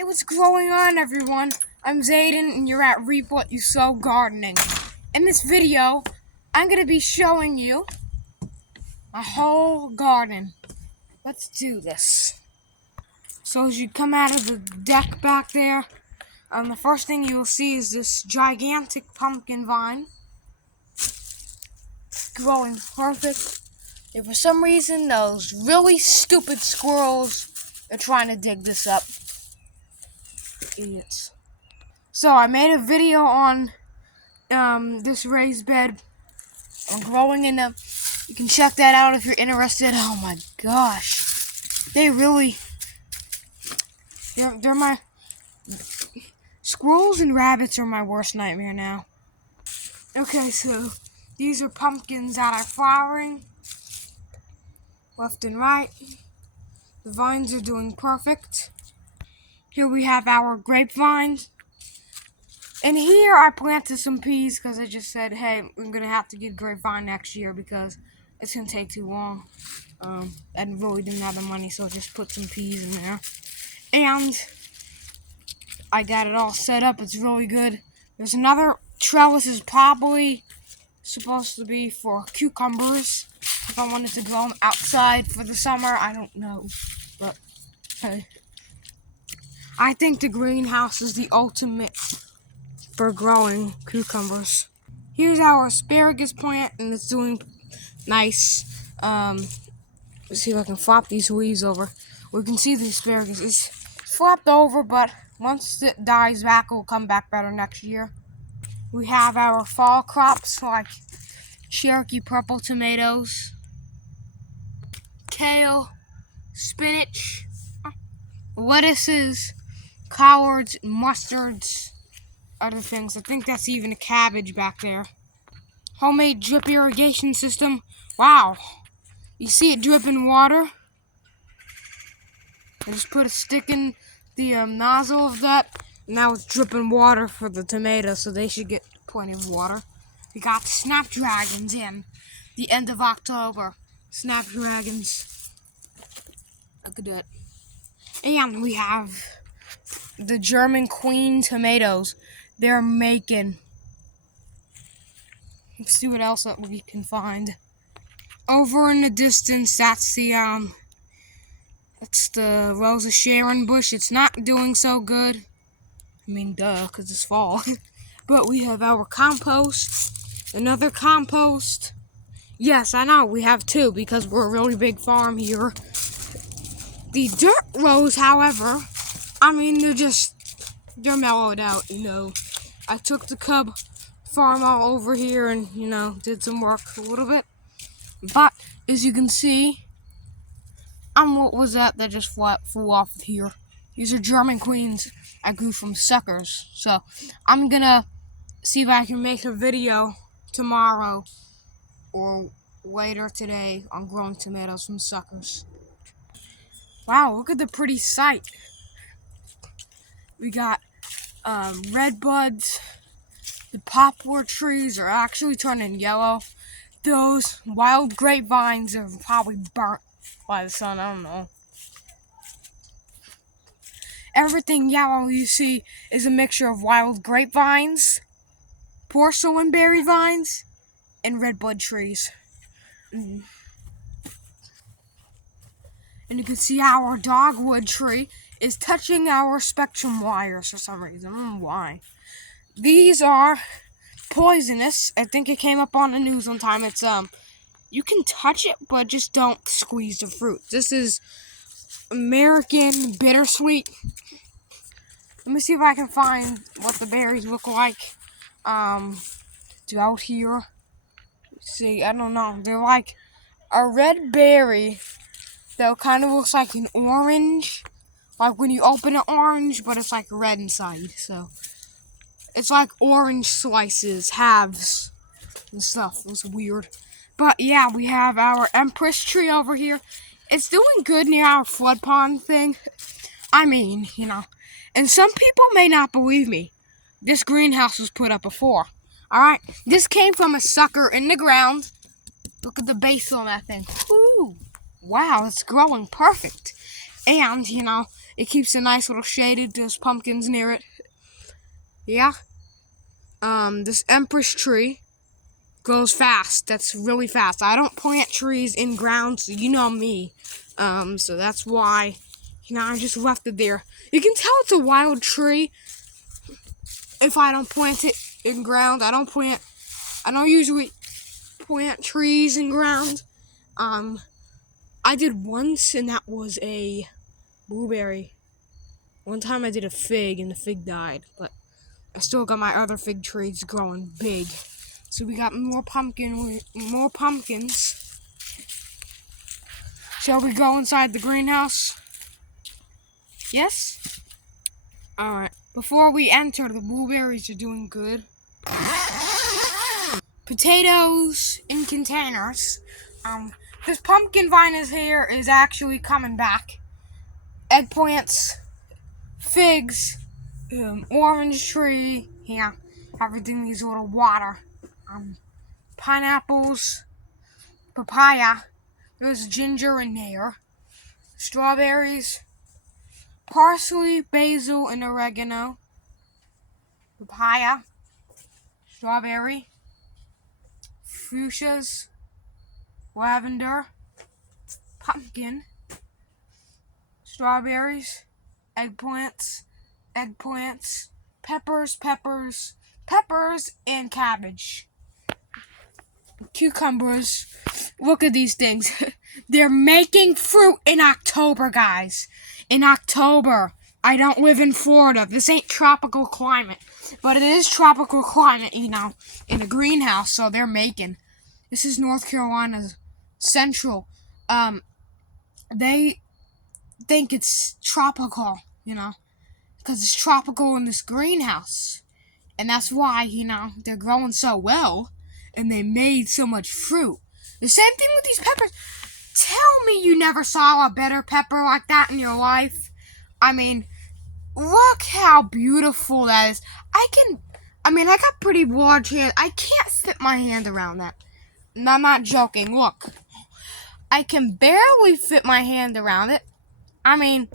Hey, what's going on, everyone? I'm Zayden, and you're at Reap What You Sow Gardening. In this video, I'm going to be showing you my whole garden. Let's do this. So as you come out of the deck back there, the first thing you will see is this gigantic pumpkin vine. Growing perfect. And for some reason, those really stupid squirrels are trying to dig this up. Idiots. So I made a video on this raised bed. I'm growing in them. You can check that out if you're interested. Oh my gosh. They're my squirrels and rabbits are my worst nightmare now. Okay, so these are pumpkins that are flowering left and right. The vines are doing perfect. Here we have our grapevines. And here I planted some peas because I just said, hey, I'm going to have to get grapevine next year because it's going to take too long. I really didn't have the money, so I just put some peas in there. And I got it all set up. It's really good. There's another trellis is probably supposed to be for cucumbers. If I wanted to grow them outside for the summer, I don't know. But, hey. I think the greenhouse is the ultimate for growing cucumbers. Here's our asparagus plant, and it's doing nice. Let's see if I can flop these leaves over. We can see the asparagus is flopped over, but once it dies back, it will come back better next year. We have our fall crops like Cherokee purple tomatoes, kale, spinach, lettuces, collards, mustards, other things. I think that's even a cabbage back there. Homemade drip irrigation system. Wow. You see it dripping water? I just put a stick in the nozzle of that. And now it's dripping water for the tomatoes, so they should get plenty of water. We got snapdragons in the end of October. Snapdragons. I could do it. And we have the German Queen tomatoes. They're making. Let's see what else that we can find. Over in the distance, that's the Rose of Sharon bush. It's not doing so good. I mean, duh, because it's fall. But we have our compost, another compost. Yes, I know, we have two because we're a really big farm here. The dirt rose, however, I mean, they're mellowed out, you know. I took the cub farm all over here and, you know, did some work a little bit. But, as you can see, what was that just flew off of here? These are German Queens I grew from suckers. So, I'm gonna see if I can make a video tomorrow or later today on growing tomatoes from suckers. Wow, look at the pretty sight. We got red buds. The poplar trees are actually turning yellow. Those wild grapevines are probably burnt by the sun, I don't know. Everything yellow you see is a mixture of wild grapevines, porcelain berry vines, and red bud trees. And you can see our dogwood tree is touching our spectrum wires for some reason. I don't know why. These are poisonous. I think it came up on the news one time. It's you can touch it, but just don't squeeze the fruit. This is American bittersweet. Let me see if I can find what the berries look like. Out here. See, I don't know. They're like a red berry that kind of looks like an orange. Like when you open an orange, but it's like red inside. So it's like orange slices, halves, and stuff. It's weird. But yeah, we have our Empress Tree over here. It's doing good near our flood pond thing. I mean, you know. And some people may not believe me. This greenhouse was put up before. Alright? This came from a sucker in the ground. Look at the base on that thing. Ooh. Wow, it's growing perfect. And, you know, It keeps it nice little shaded. There's pumpkins near it. Yeah. This Empress Tree grows fast. That's really fast. I don't plant trees in ground, so you know me. So that's why, I just left it there. You can tell it's a wild tree if I don't plant it in ground. I don't usually plant trees in ground. I did once, and that was a blueberry. One time I did a fig, and the fig died, but I still got my other fig trees growing big. So we got more pumpkins. Shall we go inside the greenhouse? Yes? Alright. Before we enter, the blueberries are doing good. Potatoes in containers. This pumpkin vine is actually coming back. Eggplants, figs, orange tree, yeah, everything needs a little water. Pineapples, papaya, there's ginger in there, strawberries, parsley, basil, and oregano, papaya, strawberry, fuchsias, lavender, pumpkin, strawberries, eggplants, peppers, and cabbage. Cucumbers. Look at these things. They're making fruit in October, guys. In October. I don't live in Florida. This ain't tropical climate. But it is tropical climate, in a greenhouse, so they're making. This is North Carolina's central. They think it's tropical, because it's tropical in this greenhouse. And that's why, they're growing so well, and they made so much fruit. The same thing with these peppers. Tell me you never saw a better pepper like that in your life. I mean, look how beautiful that is. I got pretty large hands. I can't fit my hand around that. And I'm not joking. Look. I can barely fit my hand around it. I mean,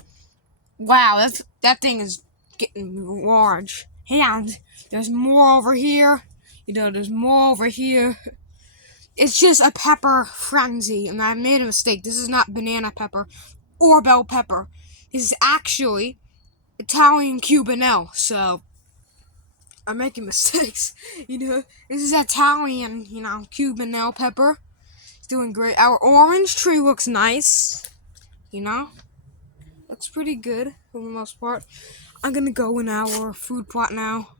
wow, that thing is getting large. And there's more over here. There's more over here. It's just a pepper frenzy, and I made a mistake. This is not banana pepper or bell pepper. This is actually Italian cubanelle, so I'm making mistakes. This is Italian, cubanelle pepper. It's doing great. Our orange tree looks nice, Looks pretty good for the most part. I'm gonna go in our food plot now.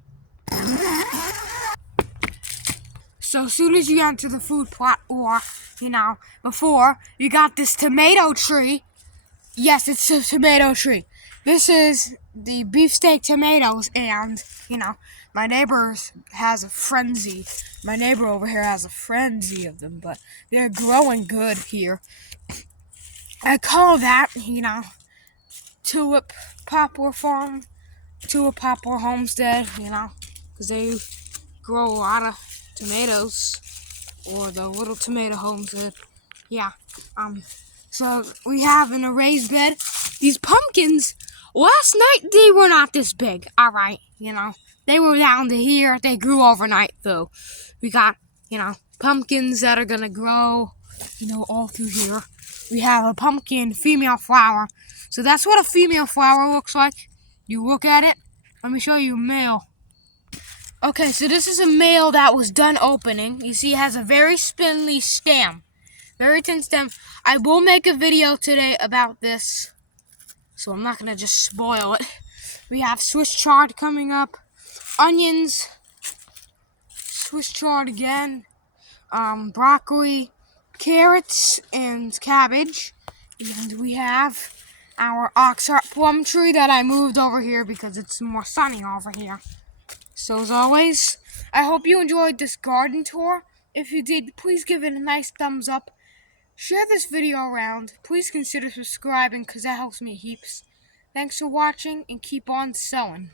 So as soon as you enter the food plot, or, before, you got this tomato tree. Yes, it's a tomato tree. This is the beefsteak tomatoes, and, my neighbor has a frenzy. My neighbor over here has a frenzy of them, but they're growing good here. I call that, Tulip Poplar Farm, Tulip Poplar Homestead, because they grow a lot of tomatoes, or the little tomato homestead. Yeah. So we have in a raised bed these pumpkins. Last night they were not this big. All right, they were down to here. They grew overnight though. We got pumpkins that are gonna grow, all through here. We have a pumpkin female flower. So that's what a female flower looks like. You look at it. Let me show you a male. Okay, so this is a male that was done opening. You see it has a very spindly stem. Very thin stem. I will make a video today about this, so I'm not going to just spoil it. We have Swiss chard coming up. Onions. Swiss chard again. Broccoli. Carrots and cabbage. And we have our oxheart plum tree that I moved over here because it's more sunny over here. So as always, I hope you enjoyed this garden tour. If you did, please give it a nice thumbs up. Share this video around. Please consider subscribing because that helps me heaps. Thanks for watching and keep on sowing.